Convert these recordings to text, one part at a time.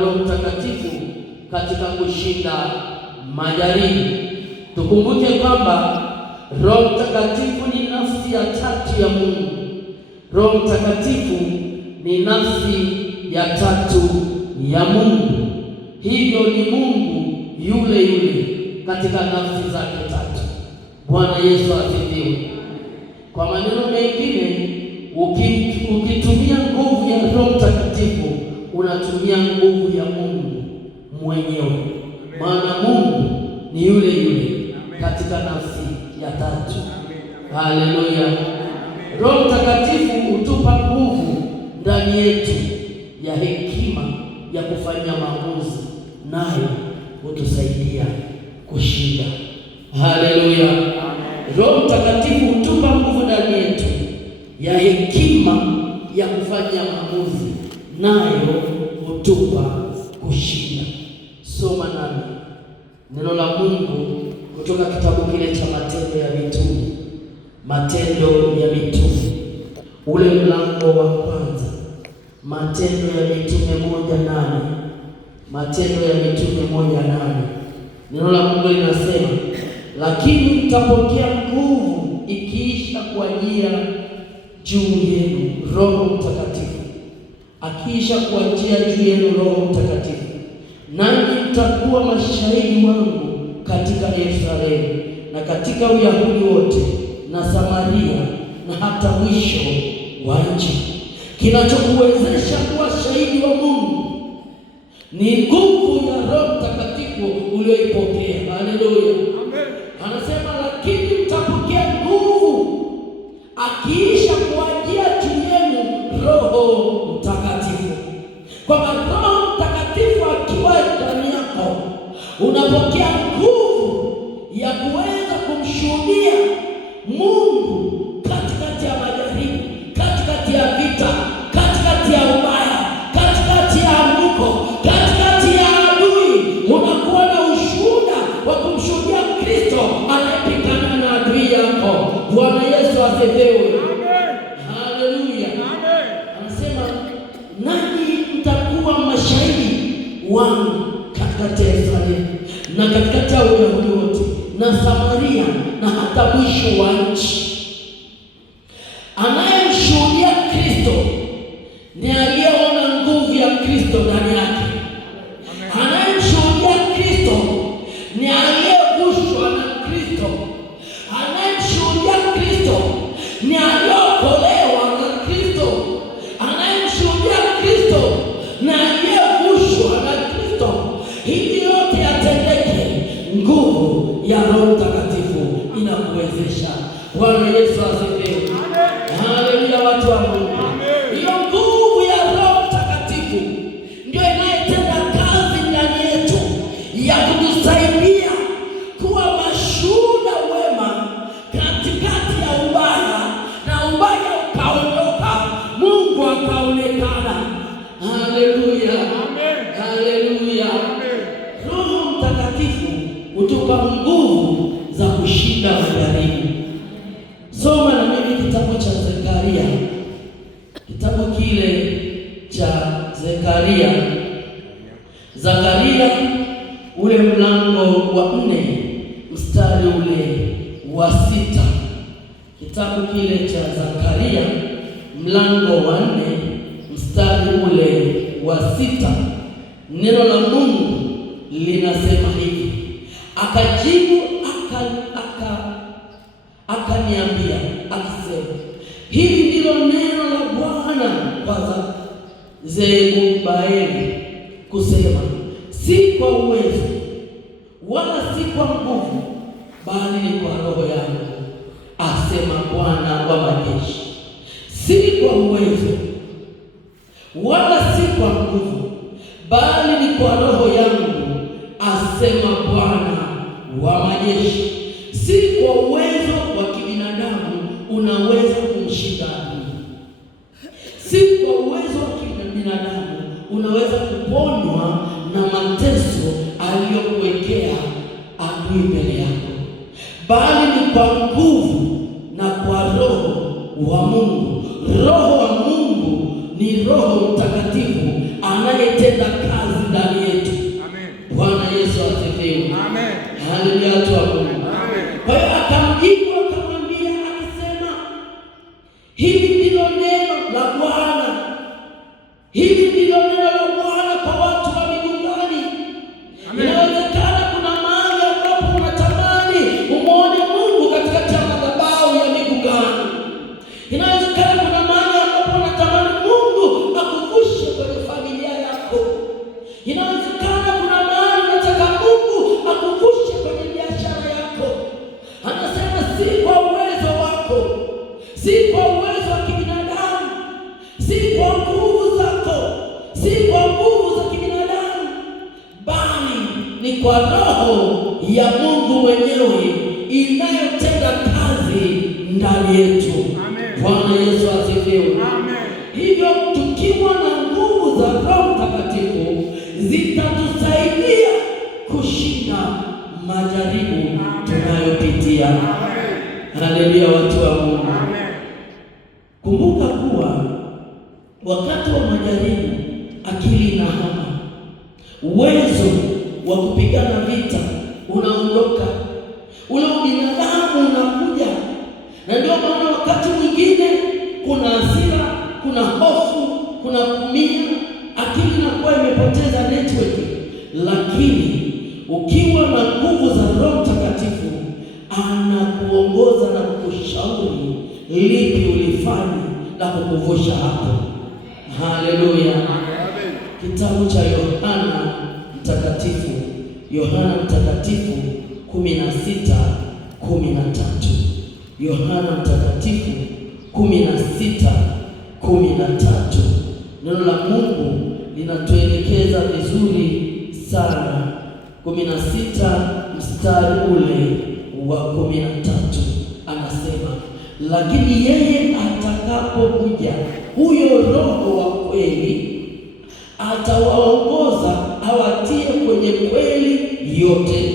Roho Mtakatifu katika kushinda majaribu. Tukumbuke kwamba Roho Mtakatifu ni nafsi ya tatu ya Mungu. Roho Mtakatifu ni nafsi ya tatu ya Mungu. Hivyo ni Mungu yule yule katika nafsi zake tatu. Bwana Yesu asifiwe. Kwa maneno mengine, ukitumia nguvu ya Roho Mtakatifu unatumia nguvu ya Mungu mwenyewe, maana Mungu ni yule yule katika nafsi ya tatu. Haleluya! Roho Mtakatifu hutupa nguvu ndani yetu ya hekima ya kufanya maamuzi, nayo hutusaidia kushinda. Haleluya! Roho Mtakatifu hutupa nguvu ndani yetu ya hekima ya kufanya maamuzi, nayo hutupa kushinda. Soma nami neno la Mungu kutoka kitabu kile cha Matendo ya Mitume. Matendo ya Mitume ule mlango wa kwanza. Matendo ya Mitume 1:8. Matendo ya Mitume 1:8. Neno la Mungu linasema, lakini mtapokea nguvu ikiisha kuajia juu yenu Roho Mtakatifu, akiisha kuajia juu yenu Roho Mtakatifu, nanyi mtakuwa mashahidi wangu katika Yerusalemu na katika Uyahudi wote na Samaria na hata mwisho wa nchi. Kinachokuwezesha kuwa shahidi wa Mungu ni nguvu ya Roho Mtakatifu uliyoipokea. Haleluya, amen. Anasema, lakini mtapokea nguvu akiisha kuajia juu yenu Roho Mtakatifu. Kwa Roho Mtakatifu akiwa ndani yako, unapokea nguvu ya kuweza kumshuhudia Mungu katikati ya majaribu, katikati ya vita, katikati ya ubaya, katikati ya anguko, katikati ya adui. Unakuwa na ushuhuda wa kumshuhudia Kristo anayepigana na adui yako. Bwana Yesu asifiwe. Haleluya. Anasema, nanyi mtakuwa mashahidi wangu katikati ya Yerusalemu na katikati ya Uyahudi wote na Samaria na hata mwisho wa nchi. Anayemshuhudia Kristo ni aliyeona nguvu ya Kristo ndani yake. Anayemshuhudia Kristo ni aliyeguswa na Kristo. Anayemshuhudia Kristo ni aliyeokolewa na Kristo. Anayemshuhudia Kristo ni aliyeguswa na Kristo. Hivi yote yatendeke, nguvu ya Roho Mtakatifu inakuwezesha. Bwana Yesu asifiwe. Haleluya, watu wa Mungu. Hiyo nguvu ya Roho Mtakatifu ndio inayetenda kazi ndani yetu ya kutusaidia kuwa mashuhuda wema katikati ya ubaya, na ubaya ukaondoka, Mungu akaonekana. Haleluya, amen. Haleluya, amen. Roho Mtakatifu hutupa nguvu za kushinda majaribu. Soma na mimi kitabu cha Zekaria, kitabu kile cha Zekaria, Zakaria ule mlango wa 4 mstari ule wa 6. Kitabu kile cha Zakaria mlango wa 4 mstari ule wa 6. Neno la Mungu linasema hivi, akajibu akaniambia akisema, hili ndilo neno la Bwana kwa Zerubabeli kusema, si kwa uwezo wala si kwa nguvu, bali ni kwa Roho yangu, asema Bwana wa majeshi. Si kwa uwezo wala si kwa nguvu, bali ni kwa Roho yangu, asema Bwana wa majeshi. Si kwa uwezo wa kibinadamu unaweza kumshinda adui. Si kwa uwezo wa kibinadamu unaweza kuponywa na mateso aliyokuwekea adui mbele yako, bali ni kwa nguvu na kwa Roho wa Mungu. Roho wa Mungu ni Roho Mtakatifu anayetenda kazi asifiwe. Amen. Haleluya watu wa Mungu. Amen. Kwa hiyo akamjibu akamwambia akisema, hili ndilo neno la Bwana. Hili ndilo neno la Bwana kwa watu wa Migungani. Inawezekana kuna mahali ambapo unatamani umuone Mungu katikati ya madhabahu ya Migungani. Inawezekana kuna mahali ambapo unatamani Mungu akuvushe kwenye familia yako. Inawezekana kuna mahali unataka Mungu akuvushe kwenye biashara yako. Anasema si kwa uwezo wako, si kwa uwezo wa kibinadamu, si kwa nguvu zako, si kwa nguvu za kibinadamu, bali ni kwa Roho ya Mungu mwenyewe inayotenda kazi ndani yetu. Bwana Yesu asifiwe. Hivyo tukiwa na nguvu za Roho Mtakatifu zitatusaidia kushinda majaribu tunayopitia. Haleluya watu wa Mungu. Kumbuka kuwa wakati wa majaribu akili inahama, uwezo wa kupigana vita unaondoka, ule ubinadamu unakuja. Na ndio maana wakati mwingine kuna hasira, kuna hofu, kuna kumia, akili inakuwa imepoteza network. Lakini ukiwa na nguvu za Roho Mtakatifu, anakuongoza na kukushauri lipi ulifanye na kukuvusha hapo. Haleluya. Kitabu cha Yohana Mtakatifu, Yohana Mtakatifu 16:13. Yohana Mtakatifu 16:13. Neno la Mungu linatuelekeza vizuri sana. 16 mstari ule wa 13 anasema, lakini yeye atakapokuja, huyo Roho wa kweli, atawaongoza awatie kwenye kweli yote,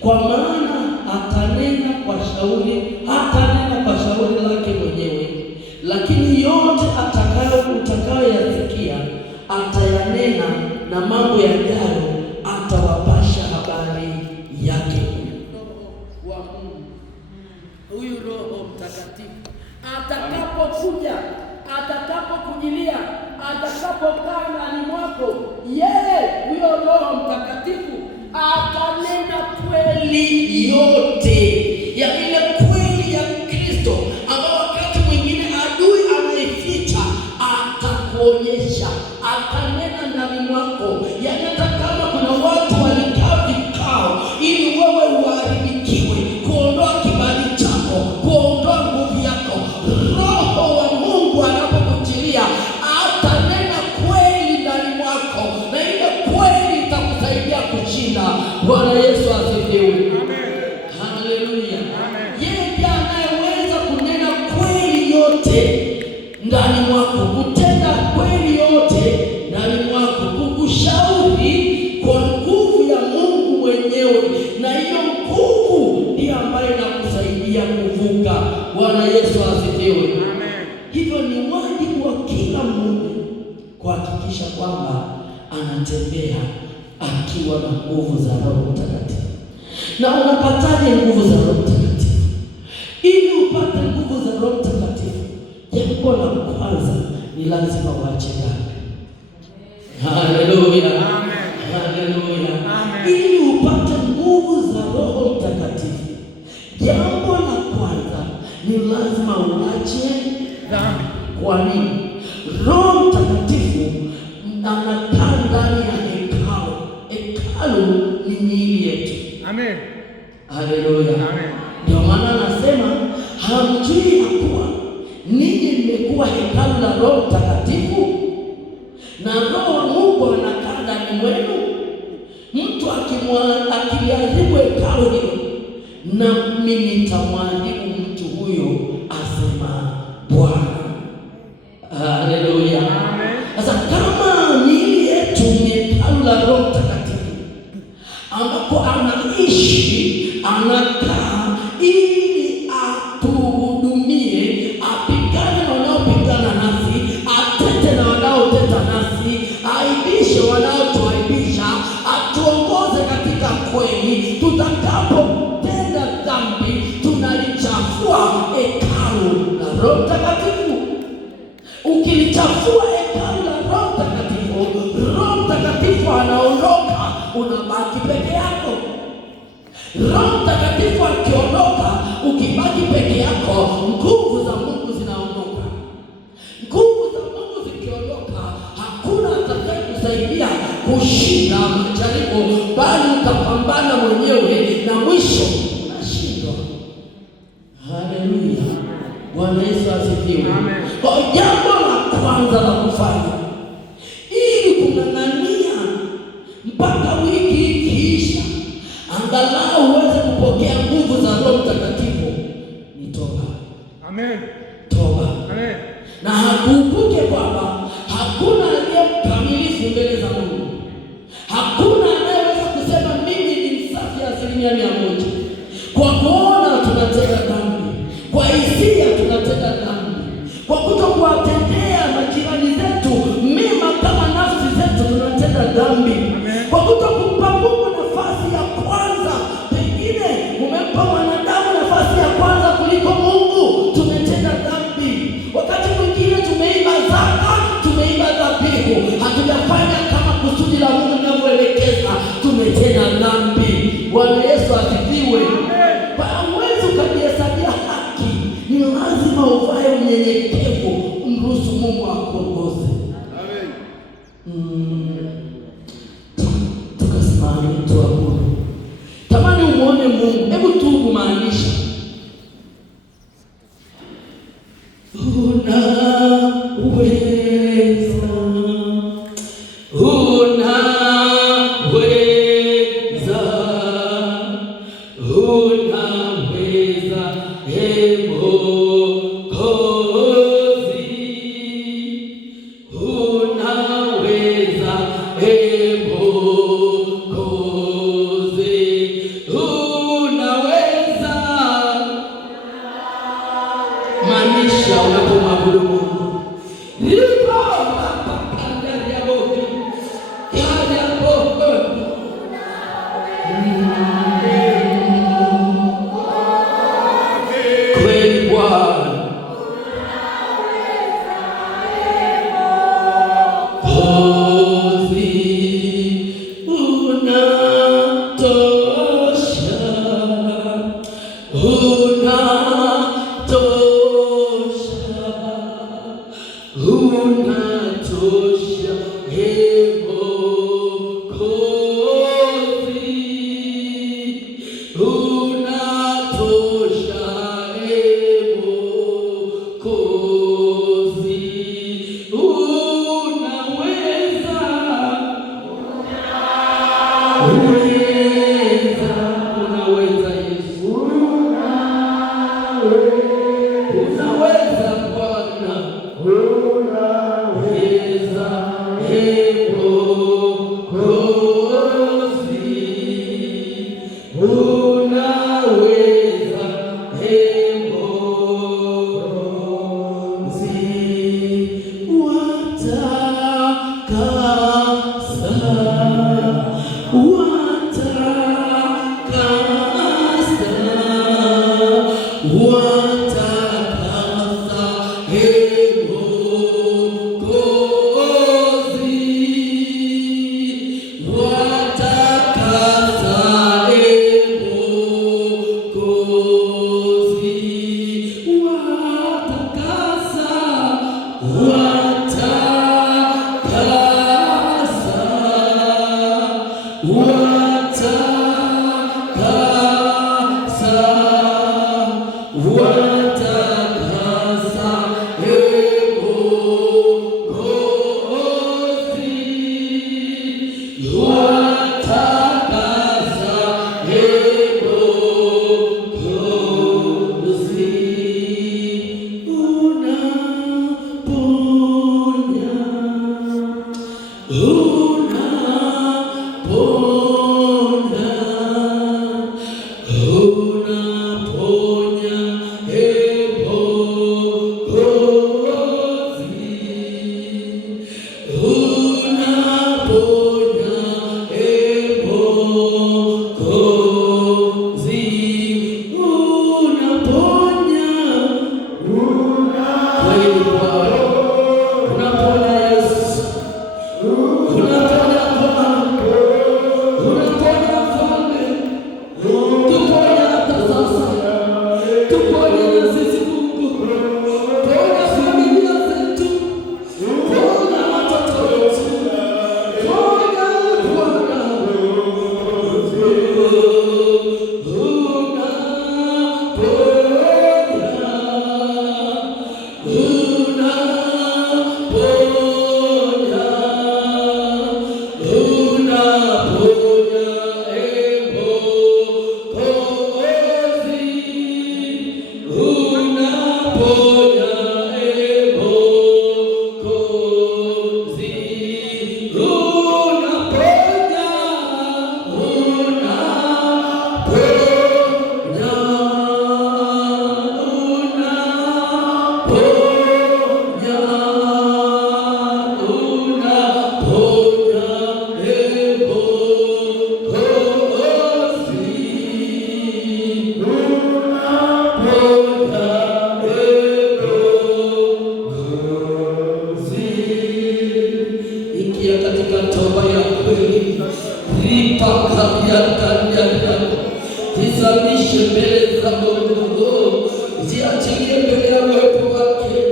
kwa maana hatanena kwa shauri lake mwenyewe, lakini yote utakayoyasikia atayanena, na mambo yajayo atawapasha habari yake. Roho wa Mungu, huyu Roho Mtakatifu atakapokuja, atakapokujilia, atakapokaa ndani mwako, yeye huyo Roho Mtakatifu atanena kweli yote, ya ile kweli ya Kristo ambayo wakati mwingine adui anaificha, atakuonyesha, atanena ndani mwako. Yaani hata kama kuna watu walikaa vikao ili wewe uharibikiwe, kuondoa kibali chako, kuondoa nguvu yako, Roho wa Mungu anapokujilia atanena kweli ndani mwako, na ile kweli itakusaidia kushinda. Bwana Yesu asifiwe. Haleluya. Yeye ndiye anayeweza kunena kweli yote ndani mwako, kutenda kweli yote ndani mwako, kukushauri kwa nguvu ya Mungu mwenyewe, na hiyo nguvu ndiyo ambayo inakusaidia kuvuka. Bwana Yesu asifiwe. Hivyo ni wajibu wa kila mmoja kuhakikisha kwamba anatembea akiwa na nguvu za Roho Mtakatifu. Na unapataje nguvu za Roho Mtakatifu? Ili upate nguvu za Roho Mtakatifu, jambo la kwanza ni lazima uache dhambi. Haleluya. Haleluya. Ili upate nguvu za Roho Mtakatifu, jambo la kwanza ni lazima uache dhambi. Kwa nini? Roho Mtakatifu anakaa ndani ya hekalu. Hekalu ni miili yetu. Amen. Haleluya. Amen. Ndio maana anasema hamjui ya kuwa ninyi mmekuwa hekalu la Roho Mtakatifu, na Roho wa Mungu anakaa ndani mwenu. Mtu akiliadhibu hekalu hilo, nami nitamwadhibu mtu huyo, asema Bwana. Haleluya. Sasa kama miili yetu ni hekalu la Roho Mtakatifu ambapo anaishi, anakaa ili atuhudumie, apigane na wanaopigana nasi, atete na wanaoteta nasi, aibishe wanaotuaibisha, atuongoze katika kweli, tutakapotenda dhambi tunalichafua hekalu la Roho Mtakatifu. Ukilichafua hekalu la Roho Mtakatifu, Roho Mtakatifu anaondoka, unabaki peke yako. Roho Mtakatifu akiondoka, ukibaki peke yako, nguvu za Mungu zinaondoka. Nguvu za Mungu zikiondoka, hakuna atakayekusaidia kushinda majaribu, bali utapambana mwenyewe na mwisho unashindwa. Haleluya. Bwana Yesu asifiwe. Kwa jambo la kwanza la kufanya ili kung'ang'ania mpaka wiki ikiisha, angalau uweze kupokea nguvu za Roho Mtakatifu, ni toba. Amen. Toba. Amen. Na hakumbuke kwamba hakuna aliye mkamilifu mbele za Mungu. Hakuna anayeweza kusema mimi ni msafi 100%. Kwa kuona tunatenda dhambi, kwa hisia tunatenda dhambi, kwa kutokuwatendea majirani zetu mema kama nafsi zetu tunatenda dhambi, kwa kutokumpa Mungu nafasi ya kwanza. Pengine umempa mwanadamu nafasi ya kwanza kuliko Mungu, tumetenda dhambi. Wakati mwingine tumeiba zaka, tumeiba dhabihu, hatujafanya kama kusudi la Mungu linavyoelekeza, tumetenda dhambi. Bwana Yesu asifiwe. Hauwezi ukajihesabia haki, ni lazima uvae unyenyekevu, mruhusu Mungu akuongoze. Tukasimame tuabudu. Tamani umuone Mungu. Hebu tubu, maanisha unapomwabudu Mungu. Kweli Bwana. Kozi Jizamishe mbele za Mungu, jiachilie mbele ya uwepo wake,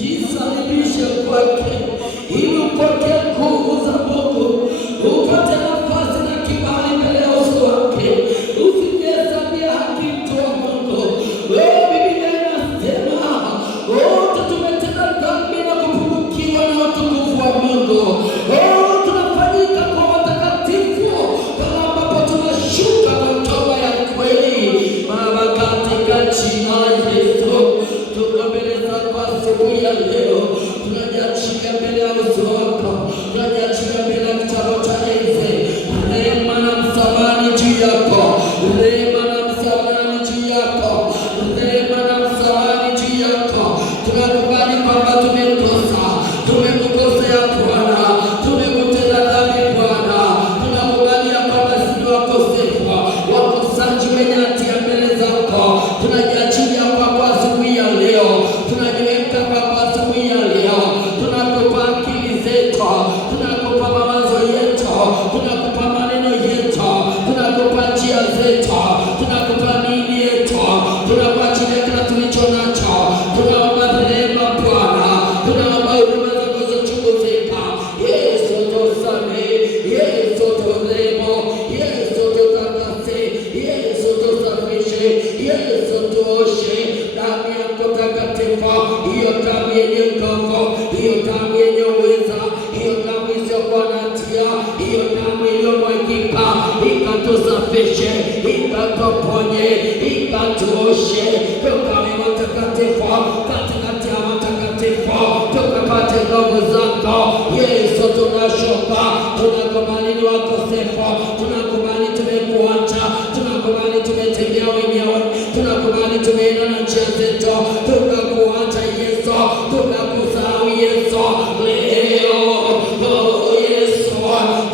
jisalimishe kwake, ili upokee nguvu za Mungu, upate nafasi na kibali mbele ya uso wake. Usijihesabie haki mtu wa Mungu. Biblia inasema wote tumetenda dhambi na kupungukiwa na utukufu wa Mungu. Tunafanyika kwa watakatifu kama ambapo tunashuka kwa toba ya kweli. Baba, katika jina la Yesu tuko mbele zako asubuhi ya leo, tunajiachilia mbele ya uso wako, tunajiachilia mbele ya kitabu cha enzi. Rehema na msamaha ni juu yako, rehema na msamaha ni juu yako, rehema na msamaha ni juu yako. Tunakubali kwamba tumekosa, tumekukosea Bwana, tumekutenda dhambi Bwana. Tunakubali ya kwamba sisi wakosefu, wakosaji wenye hatia mbele zako. Tunajiachilia kwako asubuhi ya leo, tunajiweka kwako asubuhi ya leo. Tunakupa akili zetu, tunakupa mawazo yetu, tunakupa maneno yetu, tunakupa njia zetu, tunakupa miili yetu, tunakuachilia kila tulicho nacho. Tunaomba rehema Bwana, tunaomba huruma zako zichunguzika. Yesu tusamehe, Yesu turehemu, Yesu tutakase, Yesu tusafishe, Yesu tuoshe. Damu yako takatifu, hiyo damu yenye nguvu, hiyo damu yenye uweza, hiyo damu isiyokuwa na hatia, hiyo damu iliyomwagika ikatusafishe, ikatuponye, ikatuoshe, tukawe watakatifu katikati ya watakatifu, tukapate nguvu zako. Yesu tunashuka, tunakubali ni wakosefu, tunakubali tumekuacha, tunakubali tumetembea wenyewe, tunakubali tumeenda na njia zetu, tukakuacha Yesu, tukakusahau Yesu. Leo Yesu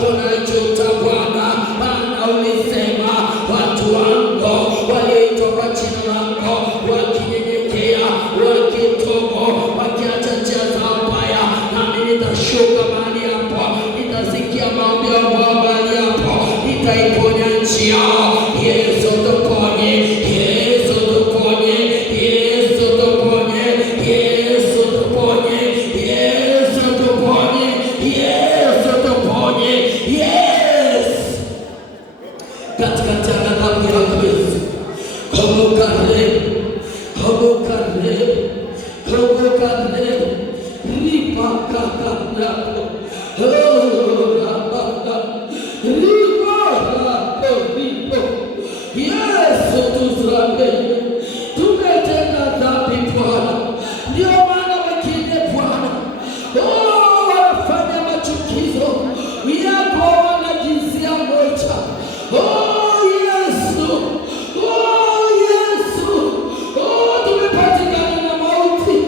tunajuta Bwana, maana ulisema watu wangu walioitwa kwa jina lako wakinyenyekea, wakitubu, wakiacha njia zao mbaya, nami nitashuka mahali hapo, nitasikia maombi yao mahali hapo, nitaiponya nchi yao. Yesu tuponye, Yesu tuponye, Yesu tuponye, Yesu tuponye, Yesu tuponye, Yesu tuponye, Yesu katikati ya ghadhabu yako Yesu. Kumbuka rehema, kumbuka rehema, kumbuka rehema. Ripakakakako, rabaka, riparako, ripo. Yesu tusamehe, tumetenda dhambi Bwana, ndio maana wengine Bwana wanafanya machukizo yako, wana jinsia moja. Yesu, Yesu, tumepatikana na mauti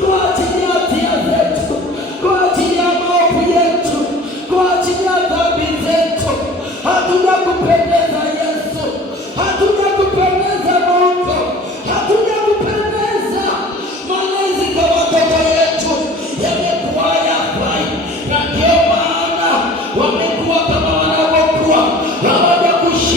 kwa ajili ya hatia zetu, kwa ajili ya maovu yetu, kwa ajili ya dhambi zetu. Hatujakupendeza Yesu, hatujakupendeza Mungu, hatujakupendeza. Malezi kwa watoto yetu yamekuwa yafai, na ndio maana wamekuwa kama wanavyokuwa, hawajakushukuru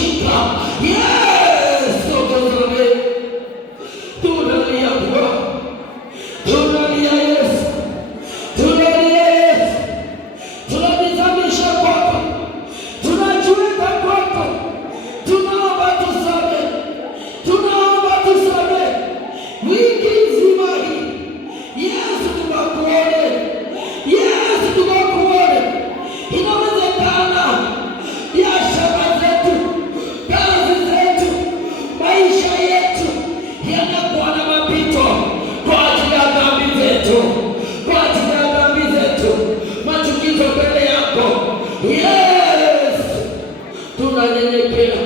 tunanyenyekea,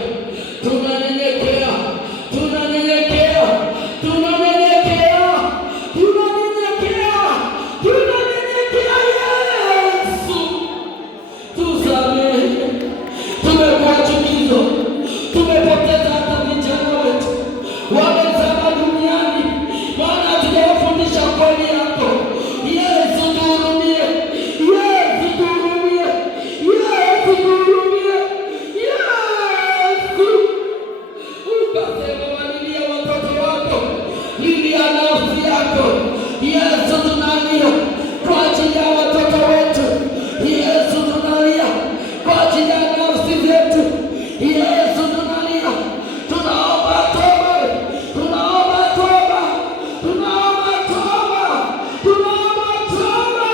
tunanyenyekea, tunanyenyekea, tunanyenyekea, tunanyenyekea, tunanyenyekea. Yesu, tusamehe, tumekuwa chukizo, tumepoteza hata vijana wetu wamezama duniani, maana hatujawafundisha kweli yako. Yesu tuhurumie, Yesu tuhurumie, Yesu tuhurumie, Yesu. Ukasema walilia watoto wako, lilia nafsi yako. Yesu tunalia kwa ajili ya watoto wetu, Yesu tunalia kwa ajili ya nafsi zetu, Yesu tunalia, tunaomba toba, tunaomba toba, tunaomba toba, tunaomba toba.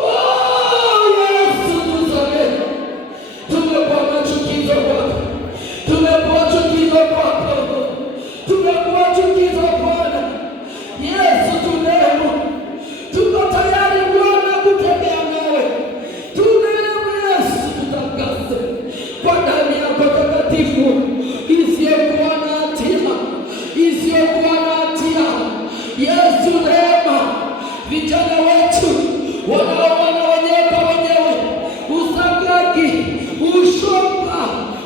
Oh Yesu tusamehe, tumekuwa machukizo kwako, tumekuwa chukizo kwako, tumekuwa chukizo Bwana. Yesu tunemu, tuko tayari Bwana kutembea nawe, tunemu Yesu, tutakase kwa damu yako takatifu isiyokuwa na hatia, isiyokuwa na hatia. Yesu rehema, vijana wetu wanaoana wenyewe kwa wenyewe, usagaji, ushoga,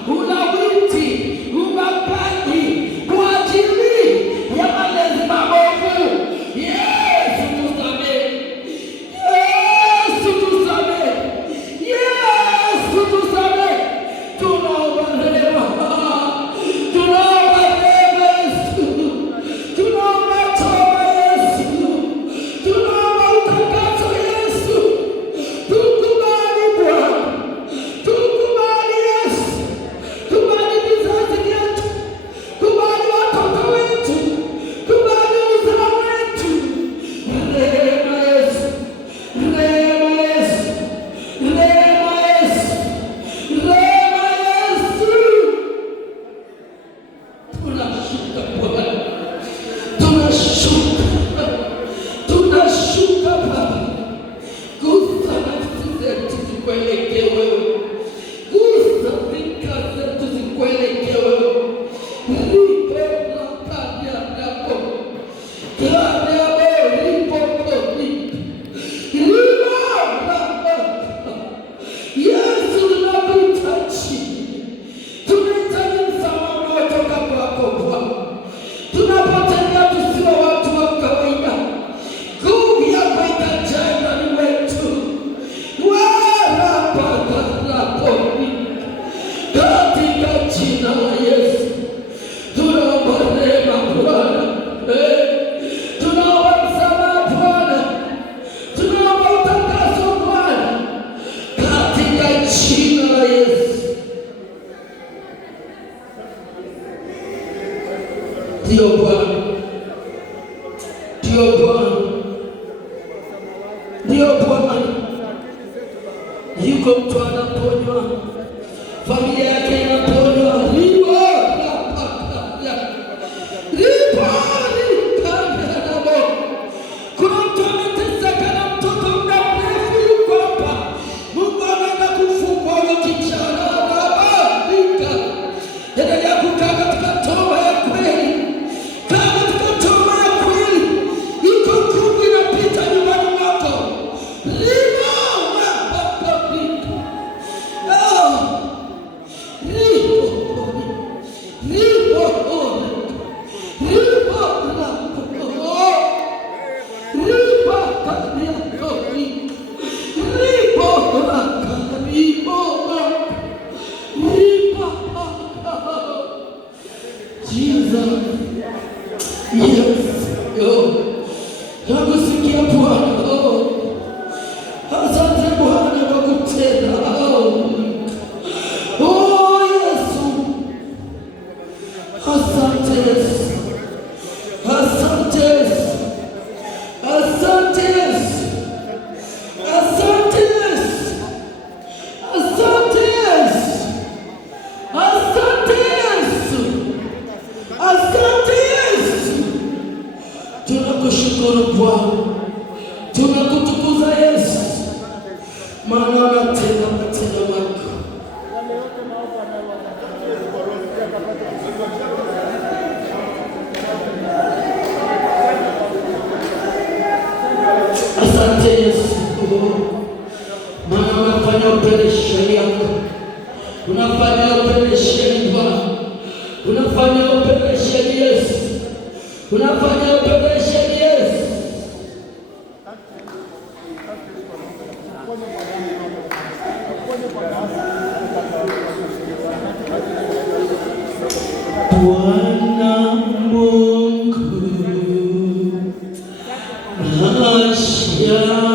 ulawiti, ubakaji kwa ajili ya malezi mabovu. Yesu tusamehe, Yesu tusamehe, Yesu tusamehe. Tunaomba rehema, tunaomba rehema Yesu, tunaomba toba Yesu, tunaomba utakaso Yesu. Tukubali Bwana, tukubali Yesu, kubali vizazi vyetu, kubali watoto wetu, kubali uzao wetu. Rehema Yesu, rehema Yesu, rehema Yesu, rehema Yesu. Tunashuka Bwana, tunashuka, tunashuka Baba. Gusa nafsi zetu zikuelekee wewe, gusa fikra zetu zikuelekee wewe. Lipo la tabia yako, kadi yako lipo kodi, lipo la Yesu. Tunakuhitaji, tunahitaji msamaha unaotoka kwako Bwana. Tunapotembea tusiwe watu wa kawaida, nguvu yako ikajaa ndani mwetu. Warapakarapomi, katika jina la Yesu tunaomba rehema Bwana, tunaomba msamaha Bwana, tunaomba utakaso Bwana, katika jina la Yesu. Ndio Bwana, ndio Bwana, ndio Bwana. Yuko mtu anaponywa, familia yake inaponywa. Lipo likanabo. Kuna mtu ameteseka na mtoto muda mrefu, yuko hapa. Mungu anaenda kufungua huyo kijana Baba. Endelea kukaa katika toba ya kweli, kaa katika toba ya kweli. Iko nguvu inapita nyumbani mwako. Lipo Asante Yesu, maana unafanya operesheni yako, unafanya operesheni Bwana, unafanya operesheni Yesu, unafanya operesheni Yesu. Bwana Mungu, Mashiach